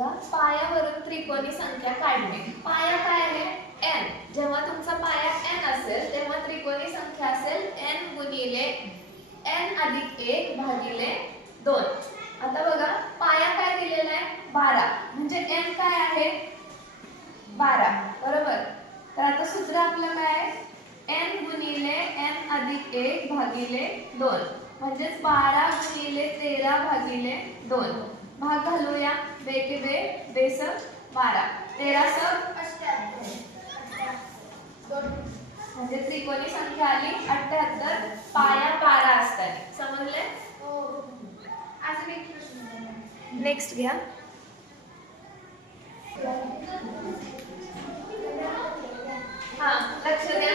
बघा, पायावरून त्रिकोणी संख्या काढणे. पाया काय आहे? n. जेव्हा तुमचा पाया n असेल तेव्हा त्रिकोणी संख्या असेल n गुणिले n अधिक 1 भागिले 2. आता बघा, पाया काय दिलेला आहे? 12. म्हणजे n काय आहे? 12. बरोबर. तर आता सूत्र आपलं काय आहे? n गुणिले n अधिक 1 भागिले 2. म्हणजेच 12 गुणिले 13 भागिले 2. भाग घालूया. बे के बे, बेस 12, 13 सब 78. म्हणजे त्रिकोणी संख्या आली 78 पाया 12 असताना. समजले? अजून एक प्रश्न नेक्स्ट घ्या. हा, लक्ष द्या.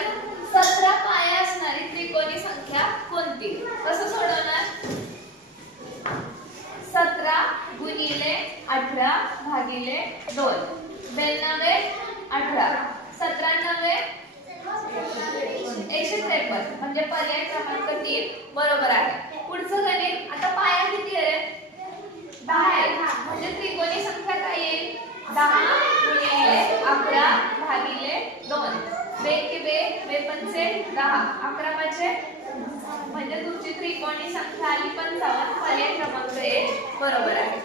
17 पाया असणारी त्रिकोणी संख्या कोणती? कसं सोडवणार? 17 गुणिले 18 भागिले 2. 92 18. 17 9 153. म्हणजे पर्याय क्रमांक 3 बरोबर आहे. पुढचं गणित. आता पाया किती आहे? 10 आहे. म्हणजे त्रिकोणी संख्या काय येईल? 10 गुणिले 11 भागिले 2. बे के बे, बे पंचे 10, 11 पाचे. म्हणजे तुमची त्रिकोणी संख्या आली 55. पर्याय क्रमांक 1 बरोबर आहे.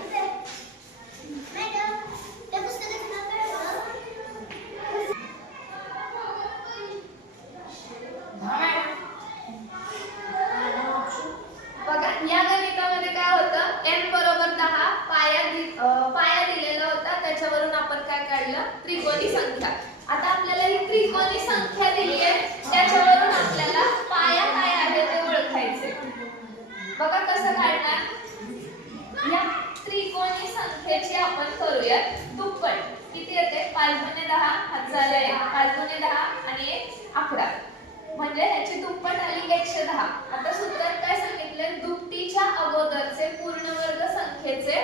बघा, या गणितामध्ये काय होतं? n बरोबर 10 पाया दिलेला होता. त्याच्यावरून आपण काय काढलं? त्रिकोणी संख्या. आता आपल्याला ही त्रिकोणी संख्या दिली आहे, त्याच्यावरून आपल्याला पाया काय आहे ते ओळखायचे. बघा कसं काढणार? या त्रिकोणी संख्येची आपण करूया दुप्पट. किती येते? 5 गुणे 10 हात झाला 1. 5 गुणे 10 आणि 1 11. म्हणजे ह्याची दुप्पट आली 110. आता सूत्रात काय सांगितले? दुपटीच्या अगोदरचे पूर्ण वर्ग संख्येचे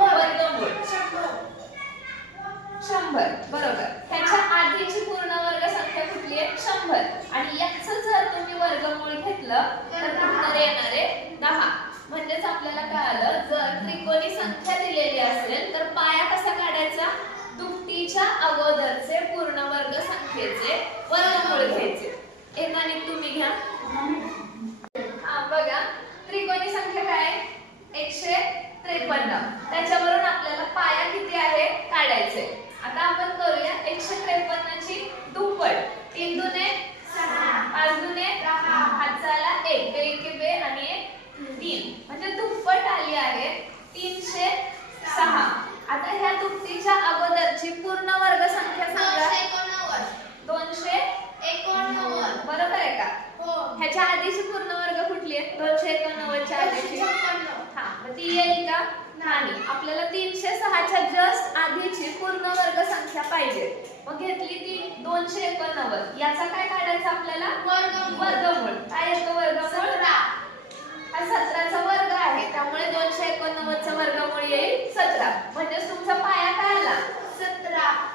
वर्गमूळ 100. बरोबर. ह्याच्या आधीची पूर्ण वर्ग संख्या कुठली आहे? 100. आणि याचं जर तुम्ही वर्गमूळ घेतलं तर उत्तर येणार आहे 10. म्हणजेच आपल्याला कळालं, जर त्रिकोणी संख्या दिलेली असेल तर पाया कसा काढायचा? दुपटीच्या अगोदरचे पूर्ण वर्ग संख्येचे वर्गमूळ घ्यायचे. हे गणित तुम्ही घ्या. हा बघा, त्रिकोणी संख्या काय आहे? 153. त्याच्यावरून आपल्याला पाया किती आहे काढायचे. आता आपण करूया 153 ची दुप्पट. 3 दुने 6, 5 दुने 10, हात झाला 1, बे के बे आणि 3. म्हणजे दुप्पट आली आहे 306. आता ह्या दुपटीच्या अगोदरची पूर्ण वर्ग संख्या सांगा. 289. बरोबर आहे का? हो. ह्याच्या आधीची पूर्ण वर्ग कुठली आहे? 289 च्या आधीची. हा, मग ती येईल का? नाही. आपल्याला 306 च्या जस्ट आधीची पूर्ण वर्ग संख्या पाहिजे. मग घेतली ती 289. याचा काय काढायचा आपल्याला? वर्गमूळ. काय येतो वर्गमूळ? 17. हा 17 चा वर्ग आहे, त्यामुळे 289 चा वर्गमूळ येईल 17. म्हणजे तुमचा पाया काय आला?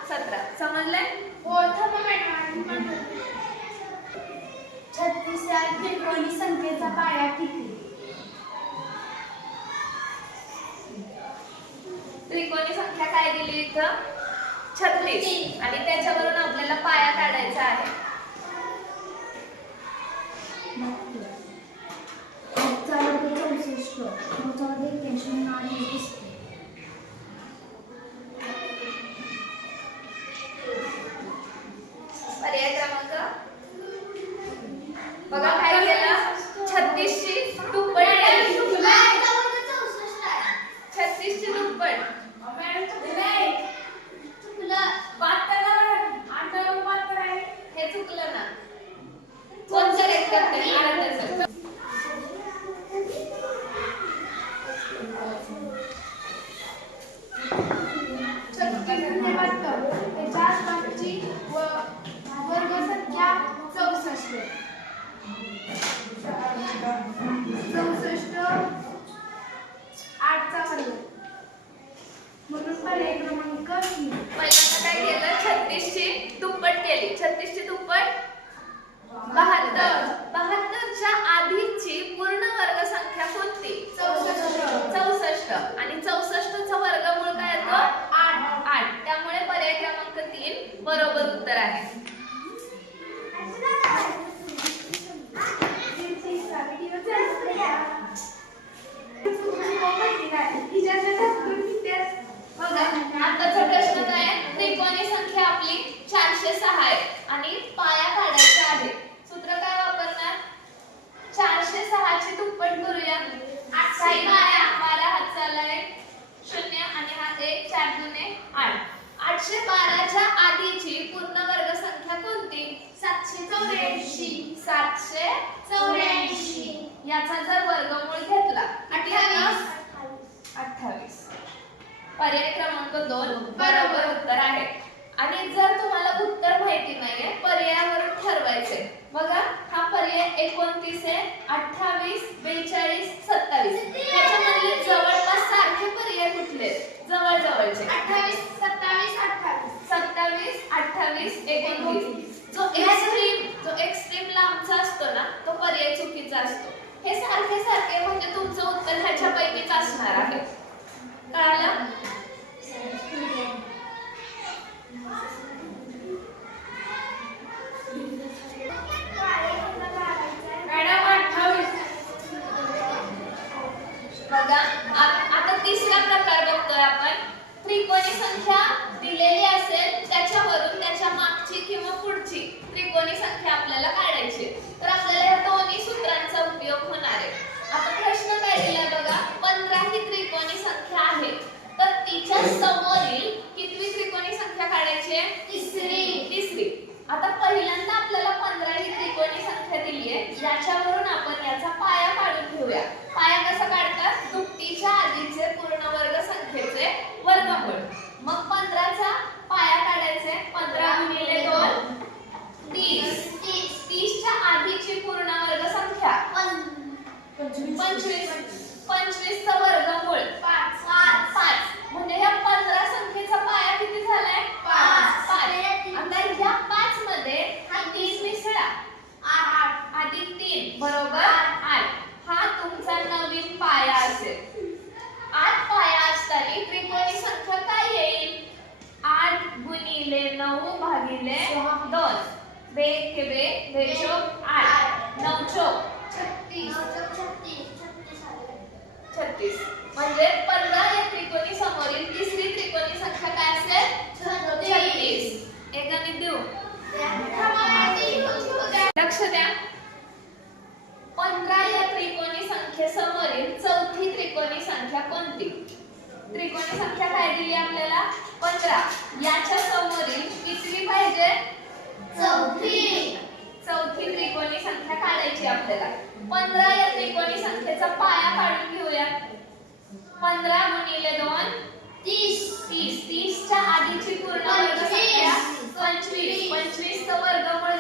17. समजले? हो. 36 या त्रिकोणी संख्येचा पाया किती? त्रिकोणी संख्या काय दिली इथं? 36. आणि त्याच्यावरून आपल्याला पाया काढायचा आहे. पर्याय क्रमांक बघा, काय केलं? 36 ची दुप्पट केली. 36 ची दुप्पट. हे चुकलं ना. कोण करेक्ट करते? आताचा प्रश्न काय आहे? त्रिकोणी संख्या आपली 406 आहे आणि पाया काढायचा आहे. सूत्र काय वापरणार? 406 ची दुप्पट करूया. 12 हात चाललाय 0 आणि हा 1 4 दुने 8. 812 च्या आधीची पूर्ण वर्ग संख्या कोणती? 784. 784. याचा जर वर्गमूळ घेतला 28. पर्याय क्रमांक 2 बरोबर उत्तर आहे. आणि जर तुम्हाला उत्तर माहिती नाहीये पर्यायावरून ठरवायचे. बघा हा पर्याय 29 आहे, 28, 42, 27. त्याच्यामधले जवळपास सारखे पर्याय कुठले? जवळजवळचे 28, 27, 28. 27, 28, 29. जो एक्स्ट्रीम लांबचा असतो ना तो पर्याय चुकीचा असतो. हे सारखे सारखे म्हणजे तुमचं उत्तर ह्याच्यापैकीच असणार आहे. कळालं? मॅडम 28. बघा आता तिसरा प्रकार बघतोय आपण. त्रिकोणी संख्या दिलेली असेल त्याच्यावरून त्याच्या मागची किंवा पुढची त्रिकोणी संख्या आपल्याला काढायची. तर आपल्याला या दोन्ही सूत्रांचा उपयोग होणार आहे. आता प्रश्न काय दिलाय बघा. 15 ही त्रिकोणी संख्या आहे तर तिच्या समोरील कितवी त्रिकोणी संख्या काढायची आहे? तिसरी. आता पहिल्यांदा आपल्याला 15 ही त्रिकोणी संख्या दिली आहे. याच्यावरून आपण याचा पाया काढून घेऊया. पाया कसा काढतात? दुप्पटीच्या आधीचे पूर्ण वर्ग संख्येचे वर्गमूळ. मग 15 चा पाया काढायचे. 15 गुणिले 2 30. 30 च्या आधीची पूर्ण वर्ग संख्या 25. 25 चा वर्गमूळ 5. म्हणजे या 15 संख्येचा पाया किती झालाय? 5. आता या 5 मध्ये हा 3 मिसळा 8. आधी 3 बरोबर 8. हा तुमचा नवीन पाया असेल. 8 पाया असताना त्रिकोणी संख्या काय येईल? 8 गुणिले 9 भागिले 2. 2 के 2 चौक 8. 9 चौक 36. म्हणजे 15 या त्रिकोणी समोरील तिसरी त्रिकोणी संख्या काय असेल? 36. एक गणित देऊ. लक्ष द्या. 15 या त्रिकोणी संख्येसमोरील चौथी त्रिकोणी संख्या कोणती? त्रिकोणी संख्या काय दिली आपल्याला? 15. याच्या समोरील कितवी पाहिजे? चौथी त्रिकोणी संख्या काढायची आपल्याला. 15 या त्रिकोणी संख्येचा पाया काढून घेऊया. 15 गुणिले 2 30. 30 च्या आधीची पूर्ण वर्ग संख्या 25. 25 चा वर्गमूळ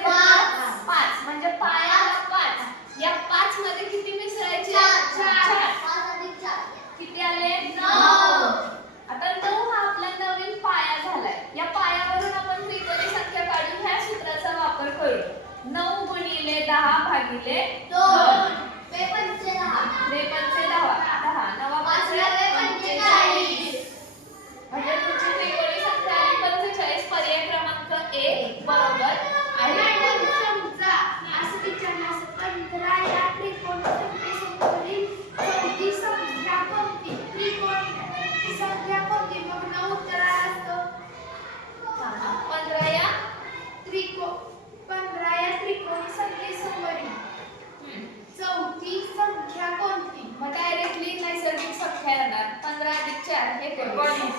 5. म्हणजे पाया 5. या 5 मध्ये किती मिसळायचे? 4. किती आले? 9. आता 9 हा आपला नवीन पाया झालाय. या पायावरून आपण त्रिकोणी संख्या काढून ह्या सूत्राचा वापर करू. 9 गुणिले 10 भागिले 2. 2 पंचे 10. 10 9 5 45. म्हणजे तुमची त्रिकोणी संख्या आली 45. पर्याय क्रमांक 1 बरोबर आहे. असं विचारलं 15 या त्रिकोणी संख्येसमोरील चौथी संख्या कोणती? त्रिकोणी संख्या कोणती? मग न उत्तर आलं असतं 15 या त्रिकोणी संख्येसमोरील चौथी संख्या कोणती? मग डायरेक्टली नैसर्गिक संख्या येणार. 15 अधिक 4 हे 19.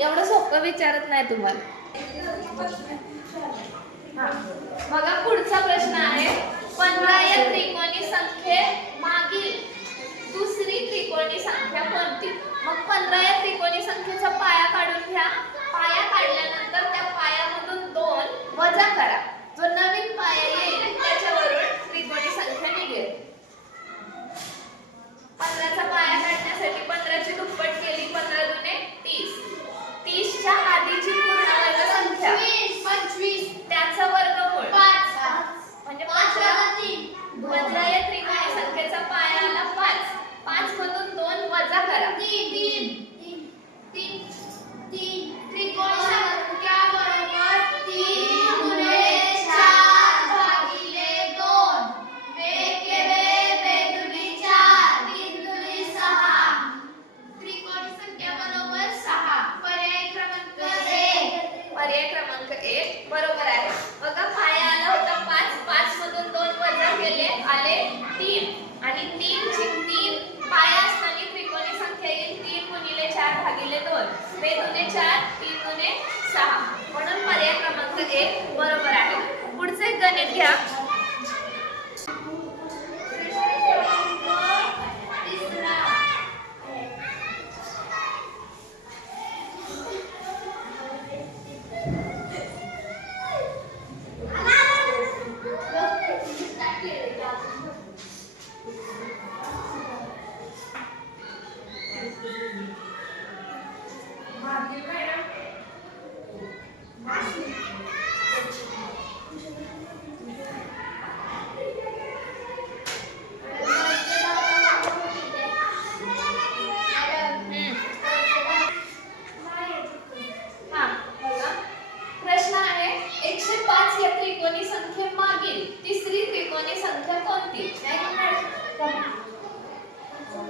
एवढं सोपं विचारत नाही तुम्हाला. बघा पुढचा प्रश्न आहे. 15 या त्रिकोणी संख्ये मागील दुसरी त्रिकोणी संख्या कोणती? मग 15 या त्रिकोणी संख्येचा पाया काढून घ्या. पाया काढल्यानंतर त्या पायामधून 2 वजा करा. जो नवीन पाया येईल त्याच्यावरून त्रिकोणी संख्या निघेल. 15 चा पाया काढण्यासाठी 15 ची दुप्पट केली. 15 दुने 30. 30 च्या आधीची पूर्ण वर्ग संख्या 25. त्याचा वर्गमूळ 5. म्हणजे 15 या त्रिकोणी संख्येचा पाया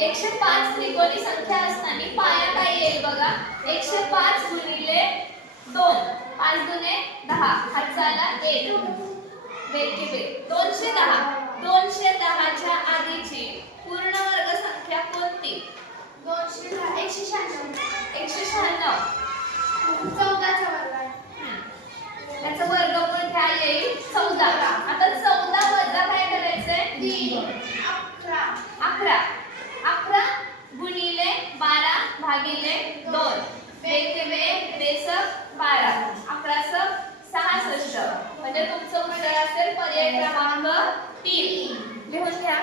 105 त्रिकोणी संख्या असताना पाया काय येईल बघा. 105 गुणिले 2, 5 दुने 10, हातचा आला 1, बेके बे 210. 210 च्या आधीची पूर्ण वर्ग संख्या कोणती? 210 196 196. 14चा वर्ग आहे. त्याचं वर्गमूळ काय येईल? 14. आता 14 वजा काय करायचंय? 3 11 11. 11 गुणिले 12 भागिले 2, बेके बे बेसक 12, 11 सक 66. म्हणजे तुमचं उत्तर असेल पर्याय क्रमांक 3. लिहून घ्या.